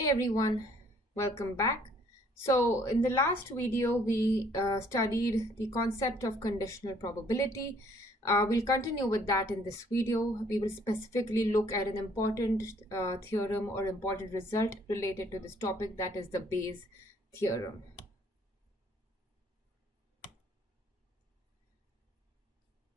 Hey everyone, welcome back. So in the last video, we studied the concept of conditional probability. We'll continue with that in this video. We will specifically look at an important theorem or important result related to this topic, that is the Bayes theorem.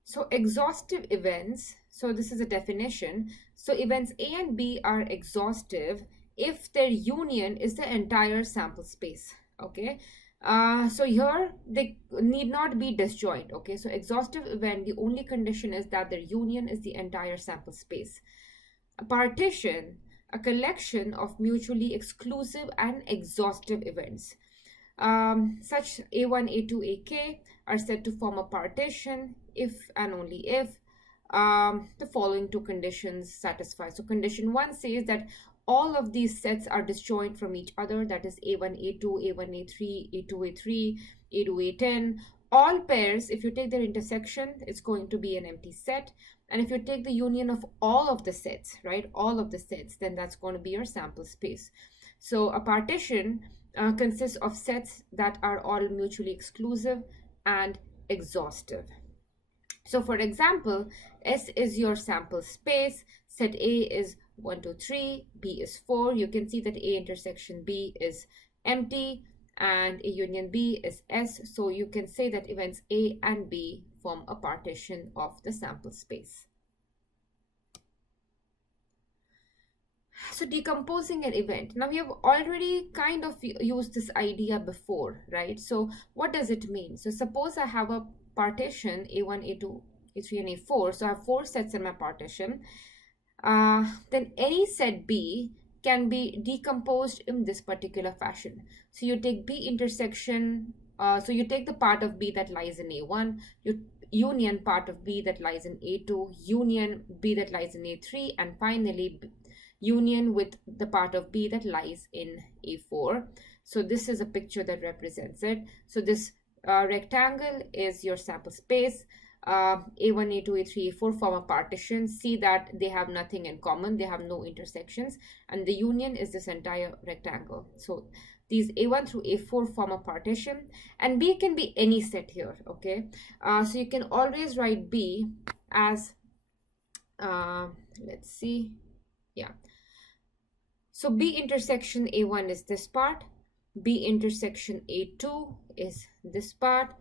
So exhaustive events, so this is a definition. So events A and B are exhaustive if their union is the entire sample space. Okay. So here they need not be disjoint. Okay. So exhaustive event, the only condition is that their union is the entire sample space. A partition, a collection of mutually exclusive and exhaustive events. Such A1, A2, AK are said to form a partition if and only if the following two conditions satisfy. So condition 1 says that all of these sets are disjoint from each other, that is A1, A2, A1, A3, A2, A3, A2, A10. All pairs, if you take their intersection, it's going to be an empty set. And if you take the union of all of the sets, right, all of the sets, then that's going to be your sample space. So a partition consists of sets that are all mutually exclusive and exhaustive. So for example, S is your sample space, set A is 1, 2, 3, B is 4. You can see that A intersection B is empty and A union B is S. So you can say that events A and B form a partition of the sample space. So decomposing an event. Now we have already kind of used this idea before, right? So what does it mean? So suppose I have a partition A1, A2, A3, and A4. So I have 4 sets in my partition. Then any set B can be decomposed in this particular fashion. So you take B intersection, so you take the part of B that lies in A1, you union part of B that lies in A2, union B that lies in A3, and finally union with the part of B that lies in A4. So this is a picture that represents it. So this rectangle is your sample space. A1, A2, A3, A4 form a partition. See that they have nothing in common. They have no intersections. And the union is this entire rectangle. So these A1 through A4 form a partition. And B can be any set here, okay? So you can always write B as, let's see, yeah. So B intersection A1 is this part, B intersection A2 is this part,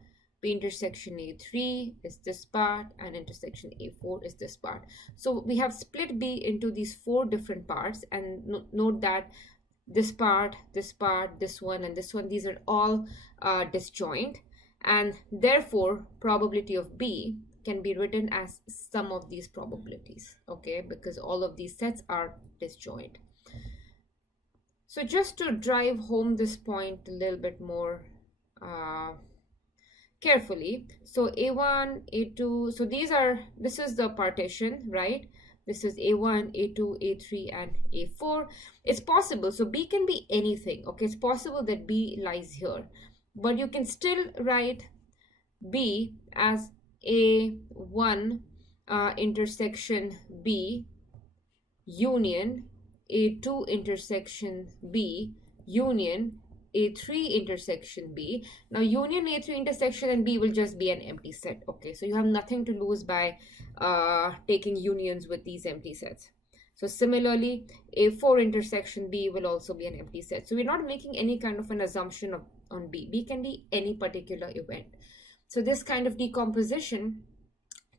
B intersection A3 is this part, and intersection A4 is this part. So we have split B into these 4 different parts, and note that this part, this one, and this one, these are all disjoint, and therefore probability of B can be written as sum of these probabilities, okay, because all of these sets are disjoint. So just to drive home this point a little bit more carefully, so A1, A2, so this is the partition, right? This is A1, A2, A3, and A4. It's possible, so B can be anything, okay? It's possible that B lies here, but you can still write B as A1 intersection B union A2 intersection B union A3 intersection B. Now union A3 intersection and B will just be an empty set. Okay, so you have nothing to lose by taking unions with these empty sets. So similarly, A4 intersection B will also be an empty set. So we're not making any kind of an assumption on B. B can be any particular event. So this kind of decomposition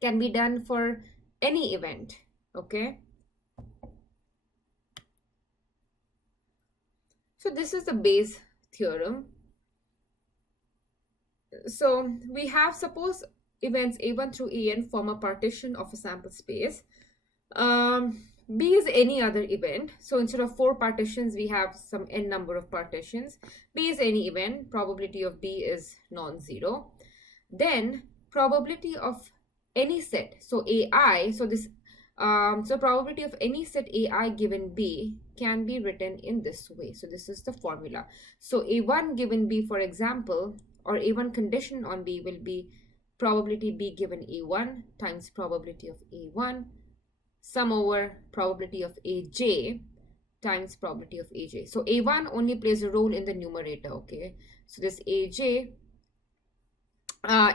can be done for any event. Okay. So this is the Bayes theorem. So we have, suppose events A1 through AN form a partition of a sample space. B is any other event. So instead of 4 partitions, we have some n number of partitions. B is any event. Probability of B is non-zero. Then probability of any set. So AI. So this. So probability of any set AI given B can be written in this way. So this is the formula. So A1 given B, for example, or A1 condition on B will be probability B given A1 times probability of A1 sum over probability of AJ times probability of AJ. So A1 only plays a role in the numerator, okay? So this AJ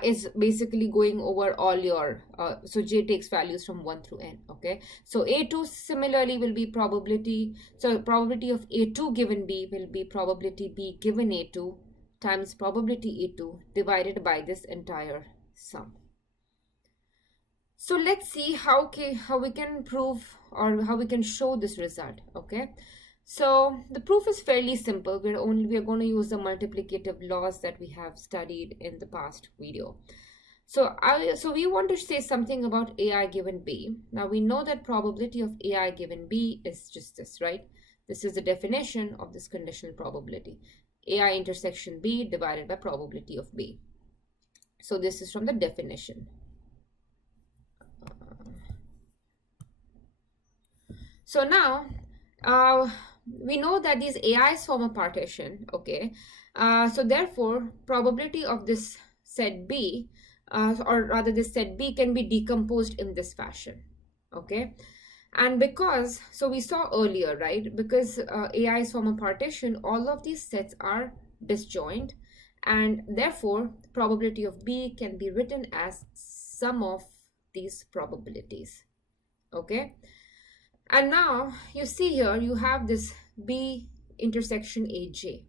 is basically going over all your, so J takes values from 1 through n, okay? So A2 similarly will be probability, so probability of A2 given B will be probability B given A2 times probability A2 divided by this entire sum. So let's see how we can prove or how we can show this result, okay? So the proof is fairly simple. We're going to use the multiplicative laws that we have studied in the past video. So we want to say something about AI given B. Now we know that probability of AI given B is just this, right? This is the definition of this conditional probability. AI intersection B divided by probability of B. So this is from the definition. So now we know that these AIs form a partition, okay? So therefore, probability of this set B, or rather this set B can be decomposed in this fashion, okay? And because, so we saw earlier, right? Because AIs form a partition, all of these sets are disjoint, and therefore, probability of B can be written as sum of these probabilities, okay? And now you see here, you have this B intersection AJ.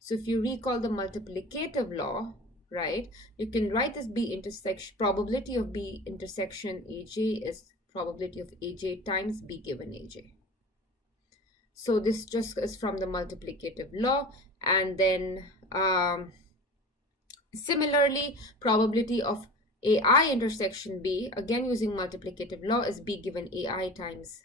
So if you recall the multiplicative law, right, you can write this B intersection, probability of B intersection AJ is probability of AJ times B given AJ. So this just is from the multiplicative law. And then similarly, probability of AI intersection B, again using multiplicative law, is B given AI times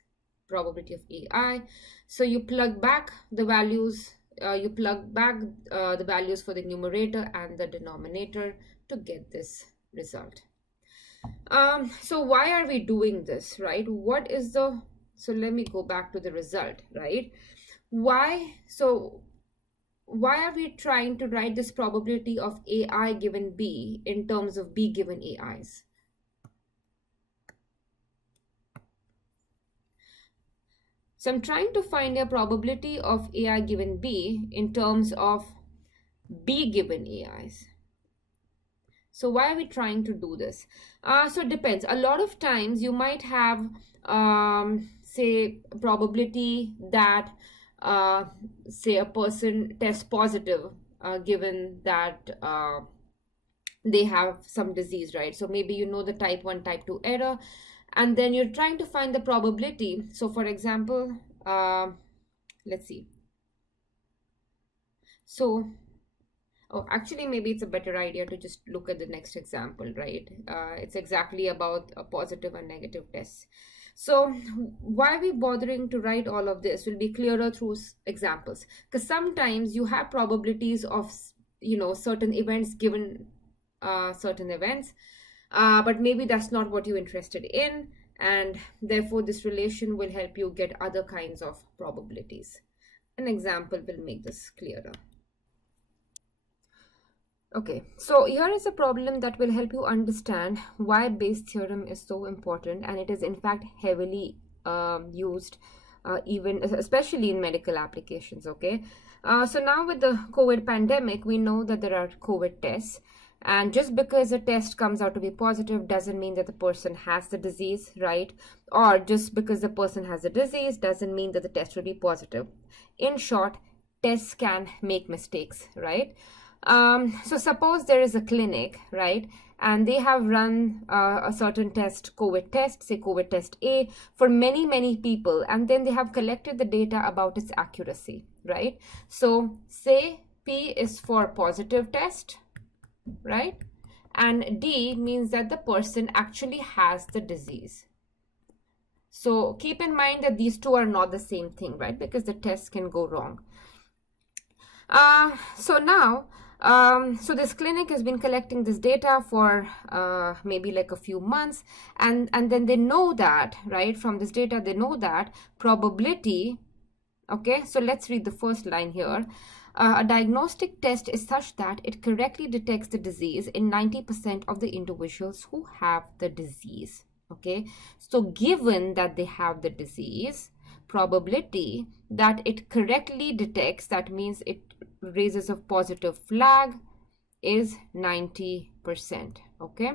probability of AI. So you plug back the values, the values for the numerator and the denominator to get this result. So why are we doing this, right? What is the, so let me go back to the result, right? Why are we trying to write this probability of AI given B in terms of B given AIs? So I'm trying to find a probability of AI given B in terms of B given AIs. So why are we trying to do this? So it depends. A lot of times you might have, say, probability that, say, a person tests positive given that they have some disease, right? So maybe you know the type 1, type 2 error, and then you're trying to find the probability. So for example, let's see. So, oh, actually, maybe it's a better idea to just look at the next example, right? It's exactly about a positive and negative tests. So why are we bothering to write all of this will be clearer through examples, because sometimes you have probabilities of, you know, certain events given certain events, but maybe that's not what you're interested in, and therefore this relation will help you get other kinds of probabilities. An example will make this clearer. Okay, so here is a problem that will help you understand why Bayes' theorem is so important, and it is in fact heavily used even especially in medical applications, okay? So now with the COVID pandemic, we know that there are COVID tests, and just because a test comes out to be positive doesn't mean that the person has the disease, right? Or just because the person has the disease doesn't mean that the test will be positive. In short, tests can make mistakes, right? So suppose there is a clinic, right, and they have run a certain test, COVID test, say COVID test A, for many, many people, and then they have collected the data about its accuracy, right? So say P is for positive test, right, and D means that the person actually has the disease. So keep in mind that these two are not the same thing, right, because the test can go wrong. So now, so this clinic has been collecting this data for maybe like a few months, and then they know that, right, from this data they know that probability, okay, so let's read the first line here. A diagnostic test is such that it correctly detects the disease in 90% of the individuals who have the disease, okay? So given that they have the disease, probability that it correctly detects, that means it raises a positive flag, is 90%. Okay.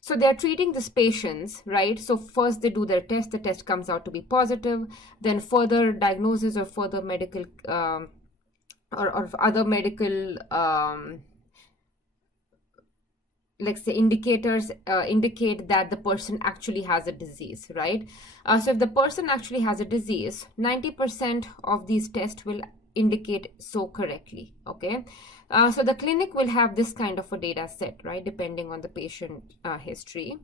So they're treating these patients, right? So first they do their test, the test comes out to be positive, then further diagnosis or further medical or other medical let's say indicators indicate that the person actually has a disease, right? So if the person actually has a disease, 90% of these tests will indicate so correctly. Okay. So the clinic will have this kind of a data set, right, depending on the patient history.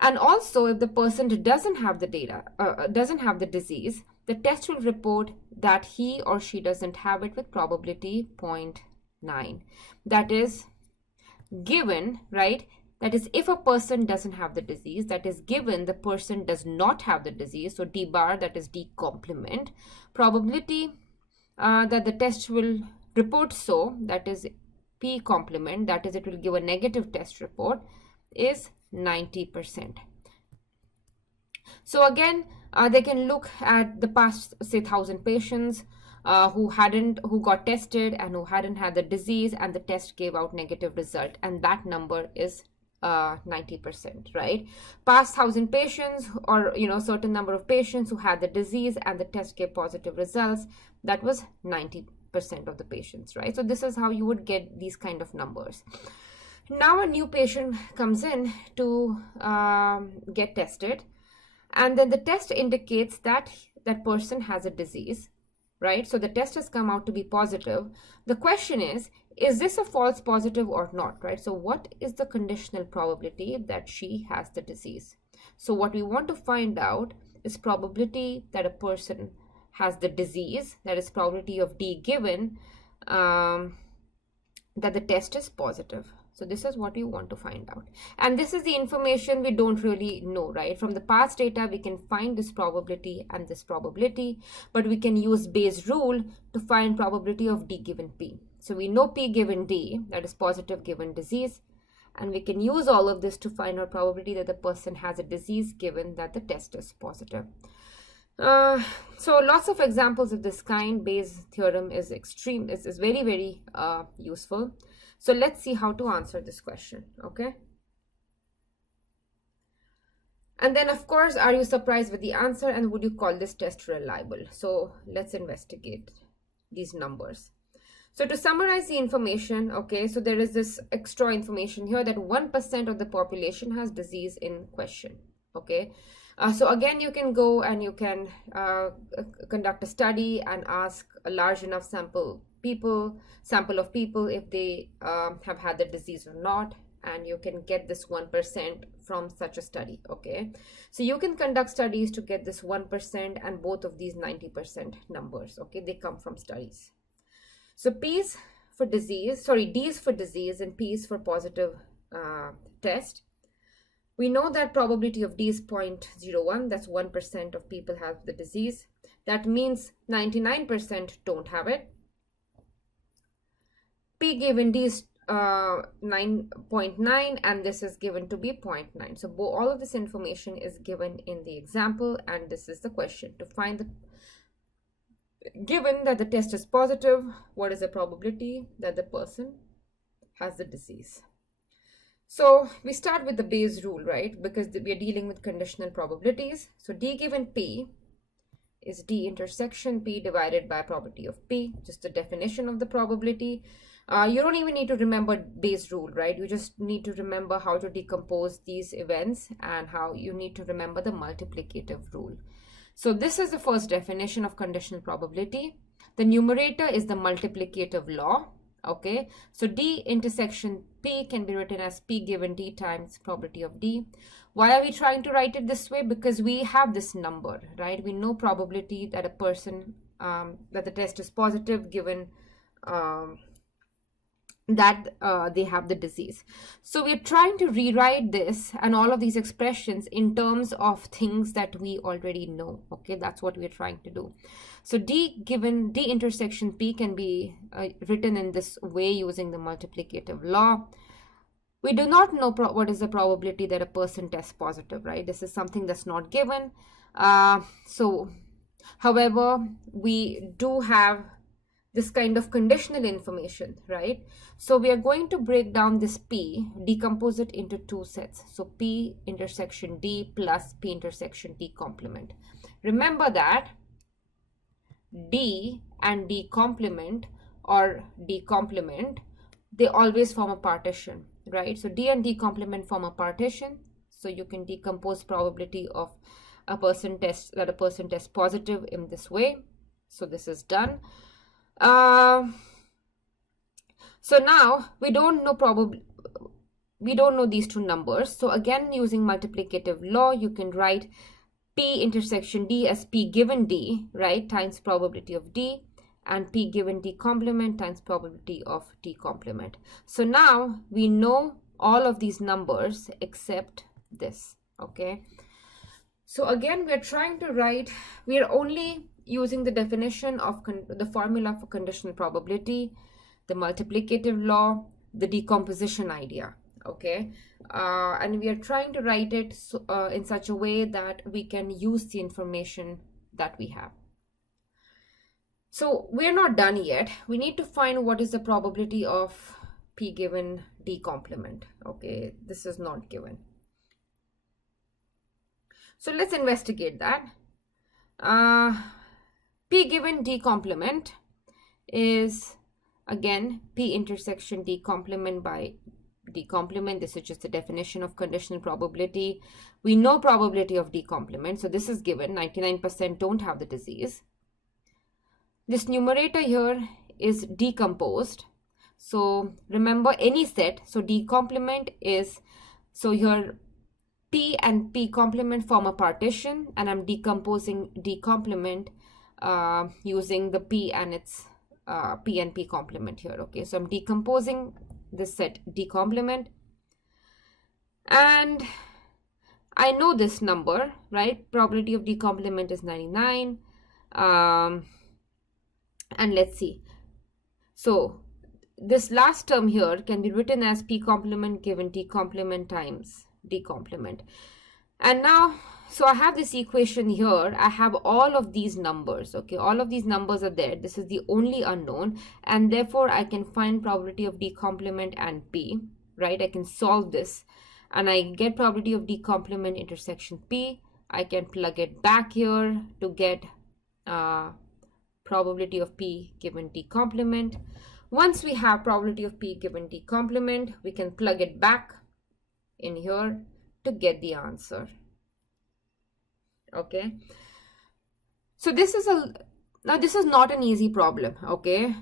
And also, if the person doesn't have the data, doesn't have the disease, the test will report that he or she doesn't have it with probability 0.9. That is given, right? That is, if a person doesn't have the disease, that is given the person does not have the disease, so D bar, that is D complement, probability that the test will report so, that is P complement, that is it will give a negative test report, is 90%. So again, they can look at the past, say, 1,000 patients who got tested and who hadn't had the disease, and the test gave out negative result, and that number is 90%, right? Past 1,000 patients, or certain number of patients who had the disease and the test gave positive results, that was 90% of the patients, right? So this is how you would get these kind of numbers. Now a new patient comes in to get tested, and then the test indicates that that person has a disease, right? So the test has come out to be positive. The question is this a false positive or not, right? So what is the conditional probability that she has the disease? So what we want to find out is probability that a person has the disease, that is probability of D given that the test is positive. So this is what you want to find out. And this is the information we don't really know, right? From the past data, we can find this probability and this probability, but we can use Bayes rule to find probability of D given P. So we know P given D, that is positive given disease, and we can use all of this to find out probability that the person has a disease given that the test is positive. So lots of examples of this kind. Bayes theorem is very, very useful. So let's see how to answer this question, okay? And then, of course, are you surprised with the answer, and would you call this test reliable? So let's investigate these numbers. So to summarize the information, okay, so there is this extra information here that 1% of the population has disease in question, okay? So again, you can go and you can conduct a study and ask a large enough sample of people if they have had the disease or not, and you can get this 1% from such a study. Okay, so you can conduct studies to get this 1% and both of these 90% numbers. Okay, they come from studies. So D's for disease and P's for positive test. We know that probability of D is 0.01, that's 1% of people have the disease. That means 99% don't have it. P given D is 9.9, and this is given to be 0.9. So all of this information is given in the example, and this is the question. To find the, given that the test is positive, what is the probability that the person has the disease? So we start with the Bayes rule, right? Because we are dealing with conditional probabilities. So D given P is D intersection P divided by probability of P, just the definition of the probability. You don't even need to remember Bayes rule, right? You just need to remember how to decompose these events and how you need to remember the multiplicative rule. So this is the first definition of conditional probability. The numerator is the multiplicative law. Okay, so D intersection P can be written as P given D times probability of D. Why are we trying to write it this way? Because we have this number, right? We know probability that a person, that the test is positive given that they have the disease. So we're trying to rewrite this and all of these expressions in terms of things that we already know. Okay, that's what we're trying to do. So D given D intersection P can be written in this way using the multiplicative law. We do not know what is the probability that a person tests positive, right? This is something that's not given. So However, we do have this kind of conditional information, right? So we are going to break down this P, decompose it into two sets. So P intersection D plus P intersection D complement. Remember that D and D complement or D complement, they always form a partition, right? So D and D complement form a partition. So you can decompose probability of a person tests positive in this way. So this is done. So now we don't know these two numbers. So again, using multiplicative law, you can write P intersection D as P given D, right, times probability of D, and P given D complement times probability of D complement. So now we know all of these numbers except this, okay? So again, we are only using the definition of the formula for conditional probability, the multiplicative law, the decomposition idea, okay? And we are trying to write it in such a way that we can use the information that we have. So we're not done yet. We need to find what is the probability of P given D complement, okay? This is not given. So let's investigate that. P given D complement is, again, P intersection D complement by D complement. This is just the definition of conditional probability. We know probability of D complement, so this is given. 99% don't have the disease. This numerator here is decomposed. So remember any set, so D complement is, so here P and P complement form a partition, and I'm decomposing D complement using the P and its P and P complement here, okay? So I'm decomposing this set D complement, and I know this number, right? Probability of D complement is 99. And let's see. So this last term here can be written as P complement given D complement times D complement. And now, so I have this equation here. I have all of these numbers, okay? All of these numbers are there. This is the only unknown, and therefore I can find probability of D complement and P, right? I can solve this, and I get probability of D complement intersection P. I can plug it back here to get probability of P given D complement. Once we have probability of P given D complement, we can plug it back in here to get the answer, okay? So this is not an easy problem, okay?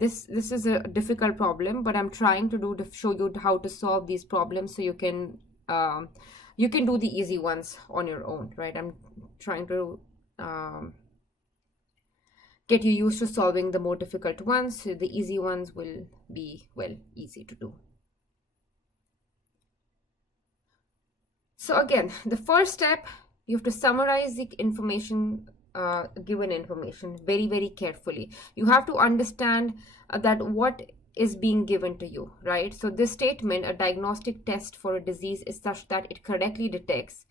This is a difficult problem, but I'm trying to show you how to solve these problems so you can do the easy ones on your own, right? I'm trying to get you used to solving the more difficult ones, so the easy ones will be, well, easy to do. So again, the first step, you have to summarize the information, given information very, very carefully. You have to understand that what is being given to you, right? So this statement, a diagnostic test for a disease, is such that it correctly detects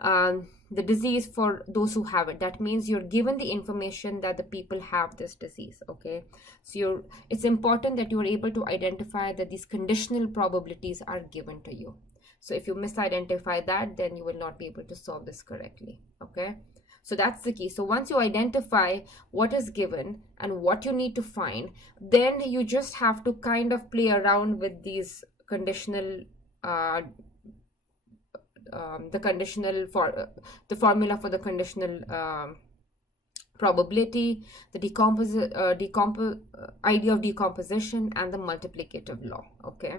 the disease for those who have it. That means you're given the information that the people have this disease, okay? So it's important that you're able to identify that these conditional probabilities are given to you. So if you misidentify that, then you will not be able to solve this correctly, okay? So that's the key. So once you identify what is given and what you need to find, then you just have to kind of play around with these conditional, the formula for the conditional probability, the idea of decomposition, and the multiplicative law, okay?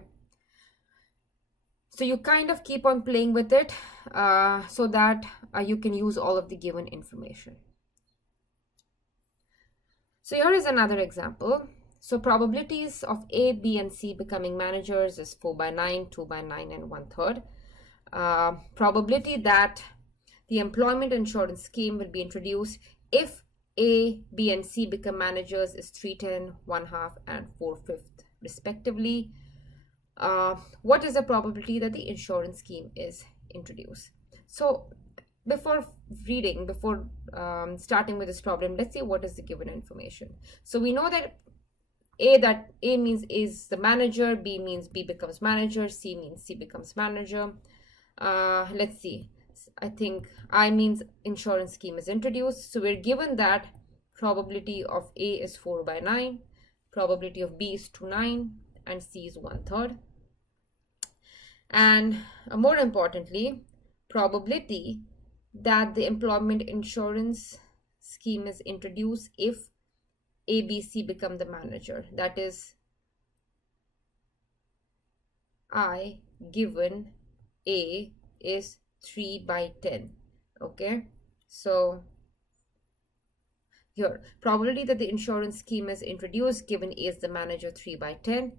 So you kind of keep on playing with it so that you can use all of the given information. So here is another example. So probabilities of A, B, and C becoming managers is 4 by 9, 2 by 9, and 1/3. Probability that the employment insurance scheme will be introduced if A, B, and C become managers is 3/10, 1/2, and 4/5 respectively. What is the probability that the insurance scheme is introduced? So before starting with this problem, let's see what is the given information. So we know that A means A is the manager, B means B becomes manager, C means C becomes manager. Let's see. I think I means insurance scheme is introduced. So we're given that probability of A is 4/9, probability of B is 2/9, and C is 1/3. And more importantly, probability that the employment insurance scheme is introduced if A, B, C become the manager. That is I given A is 3/10. Okay, so here probability that the insurance scheme is introduced given A is the manager 3/10.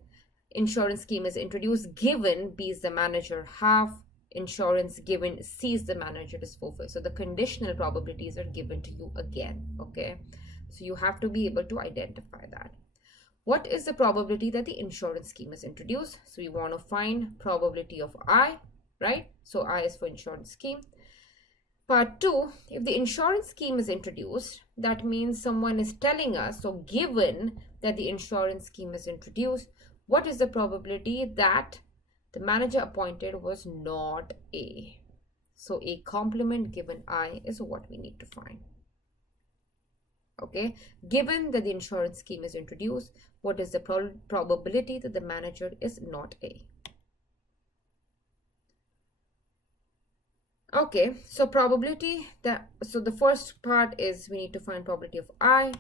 Insurance scheme is introduced given B is the manager half. Insurance given C is the manager is 4/5. So the conditional probabilities are given to you again. Okay, so you have to be able to identify that. What is the probability that the insurance scheme is introduced? So we want to find probability of I, right? So I is for insurance scheme. Part 2, if the insurance scheme is introduced, that means someone is telling us, so given that the insurance scheme is introduced, what is the probability that the manager appointed was not A? So a complement given I is what we need to find. Okay, given that the insurance scheme is introduced, what is the probability that the manager is not A? Okay, so probability that, so the first part is we need to find probability of I,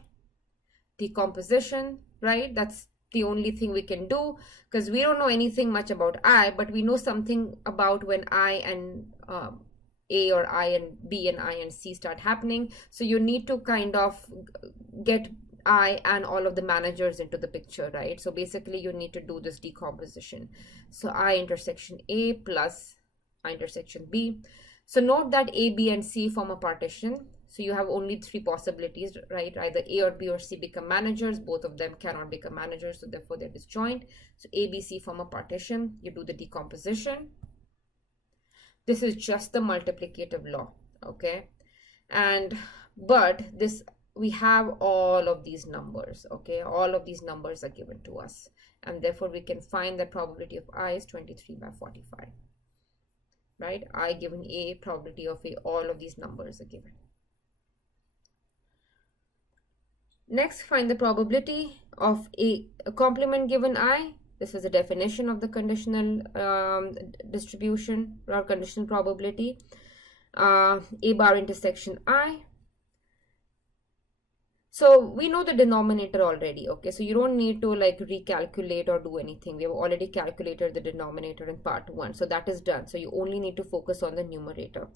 decomposition, right? That's the only thing we can do because we don't know anything much about I, but we know something about when I and A or I and B and I and C start happening. So you need to kind of get I and all of the managers into the picture, right? So basically you need to do this decomposition. So I intersection A plus I intersection B. So note that A, B, and C form a partition. So you have only 3 possibilities, right? Either A or B or C become managers. Both of them cannot become managers, so therefore they're disjoint. So A, B, C form a partition. You do the decomposition. This is just the multiplicative law, okay? But this, we have all of these numbers, okay? All of these numbers are given to us. And therefore we can find that probability of I is 23/45. Right? I given A, probability of A, all of these numbers are given. Next, find the probability of a complement given I. This is a definition of the conditional distribution or conditional probability. A bar intersection I. So we know the denominator already, okay? So you don't need to like recalculate or do anything. We have already calculated the denominator in part 1. So that is done. So you only need to focus on the numerator.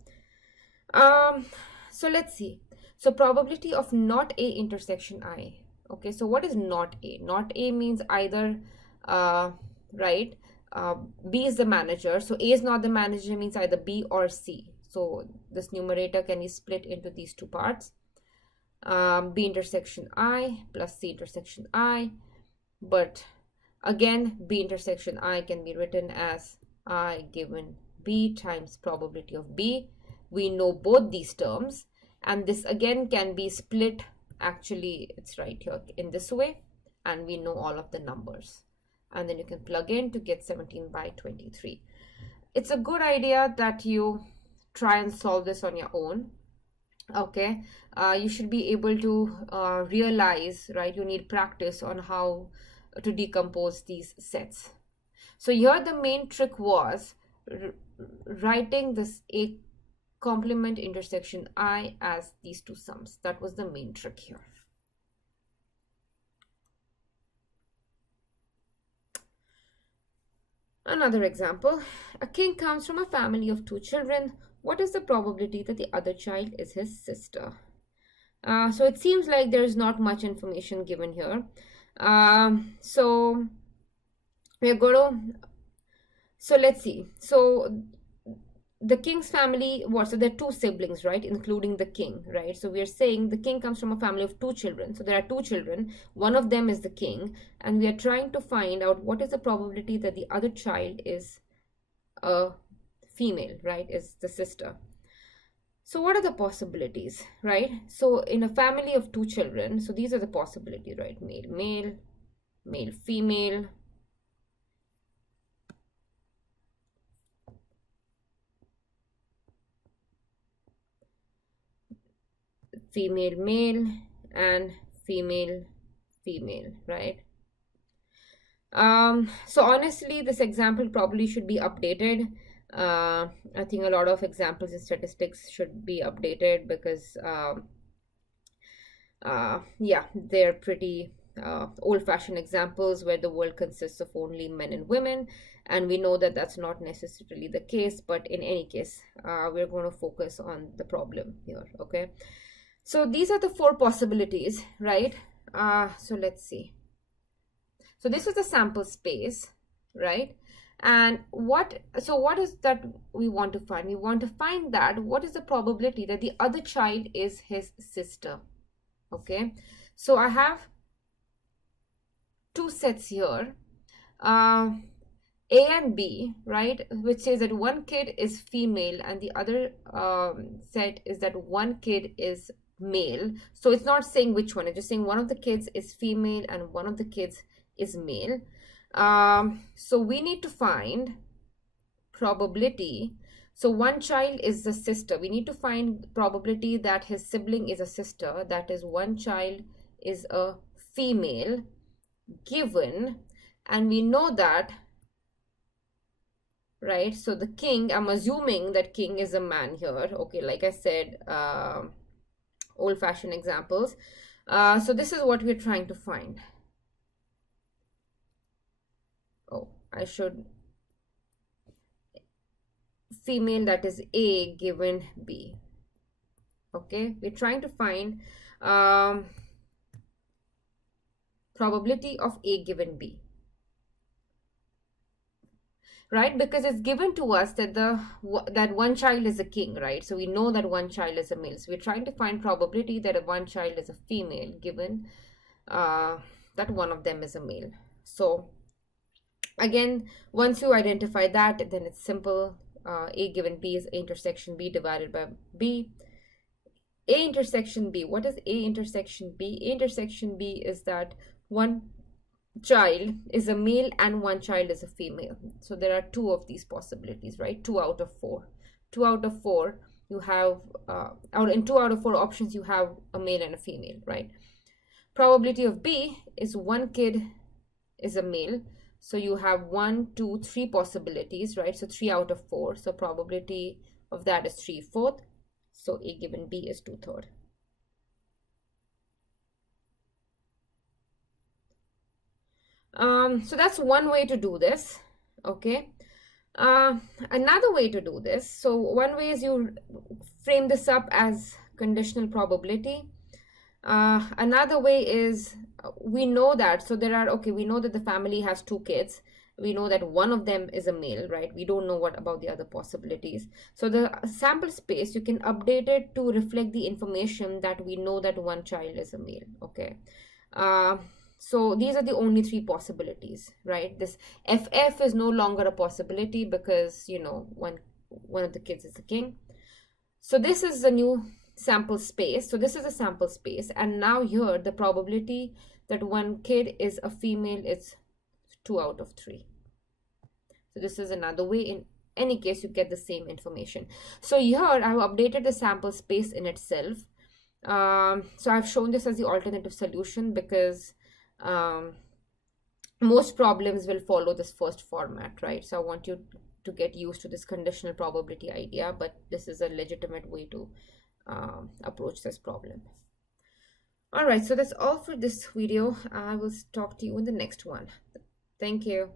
So let's see. So probability of not A intersection I. Okay, so what is not A? Not A means either, right? B is the manager. So A is not the manager means either B or C. So this numerator can be split into these 2 parts. B intersection I plus C intersection I, but again B intersection I can be written as I given B times probability of B. We know both these terms, and this again can be split, actually it's right here in this way, and we know all of the numbers, and then you can plug in to get 17/23. It's a good idea that you try and solve this on your own. Okay, you should be able to realize, right, you need practice on how to decompose these sets. So here the main trick was writing this A complement intersection I as these 2 sums. That was the main trick here. Another example, a king comes from a family of 2 children. What is the probability that the other child is his sister? So it seems like there's not much information given here. So we're going to, so let's see. So the king's family, what? So there are 2 siblings, right? Including the king, right? So we are saying the king comes from a family of 2 children. So there are 2 children. One of them is the king. And we are trying to find out what is the probability that the other child is a female, right? Is the sister. So what are the possibilities, right? So in a family of two children, so these are the possibilities, right? Male, male, male, female, female, male, and female, female, right? So honestly, this example probably should be updated. I think a lot of examples in statistics should be updated because yeah, they're pretty old-fashioned examples where the world consists of only men and women, and we know that that's not necessarily the case. But in any case, we're going to focus on the problem here. Okay, so these are the four possibilities, right? So let's see. So this is the sample space, right? And what is that we want to find? We want to find that what is the probability that the other child is his sister. Okay, so I have two sets here, A and B, right, which says that one kid is female and the other set is that one kid is male. So it's not saying which one, it's just saying one of the kids is female and one of the kids is male. So we need to find probability. So one child is the sister. We need to find probability that his sibling is a sister. That is, one child is a female given, and we know that, right? So the king, I'm assuming that king is a man here. Okay, like I said, old-fashioned examples. So this is what we're trying to find. Oh, I should female, that is A given B. Okay, we're trying to find probability of A given B, right? Because it's given to us that that one child is a king, right? So we know that one child is a male. So we're trying to find probability that one child is a female given that one of them is a male. So again, once you identify that, then it's simple. A given B is A intersection B divided by B. A intersection B. What is A intersection B? A intersection B is that one child is a male and one child is a female. So there are two of these possibilities, right? 2 out of 4. 2 out of 4 you have, in 2 out of 4 options you have a male and a female, right? Probability of B is one kid is a male. So you have 1, 2, 3 possibilities, right? So 3 out of 4. So probability of that is 3/4. So A given B is 2/3. So that's one way to do this. Okay. Another way to do this. So one way is you frame this up as conditional probability. Another way is we know that, so there are, okay, we know that the family has 2 kids. We know that one of them is a male, right? We don't know what about the other possibilities. So the sample space, you can update it to reflect the information that we know that one child is a male. Okay. So these are the only 3 possibilities, right? This FF is no longer a possibility because, you know, one of the kids is a king. So this is the new sample space. So this is a sample space, and now here the probability that one kid is a female is 2 out of 3. So this is another way. In any case, you get the same information. So here I have updated the sample space in itself. So I've shown this as the alternative solution because most problems will follow this first format, right? So I want you to get used to this conditional probability idea, but this is a legitimate way to approach this problem. All right, so that's all for this video. I will talk to you in the next one. Thank you.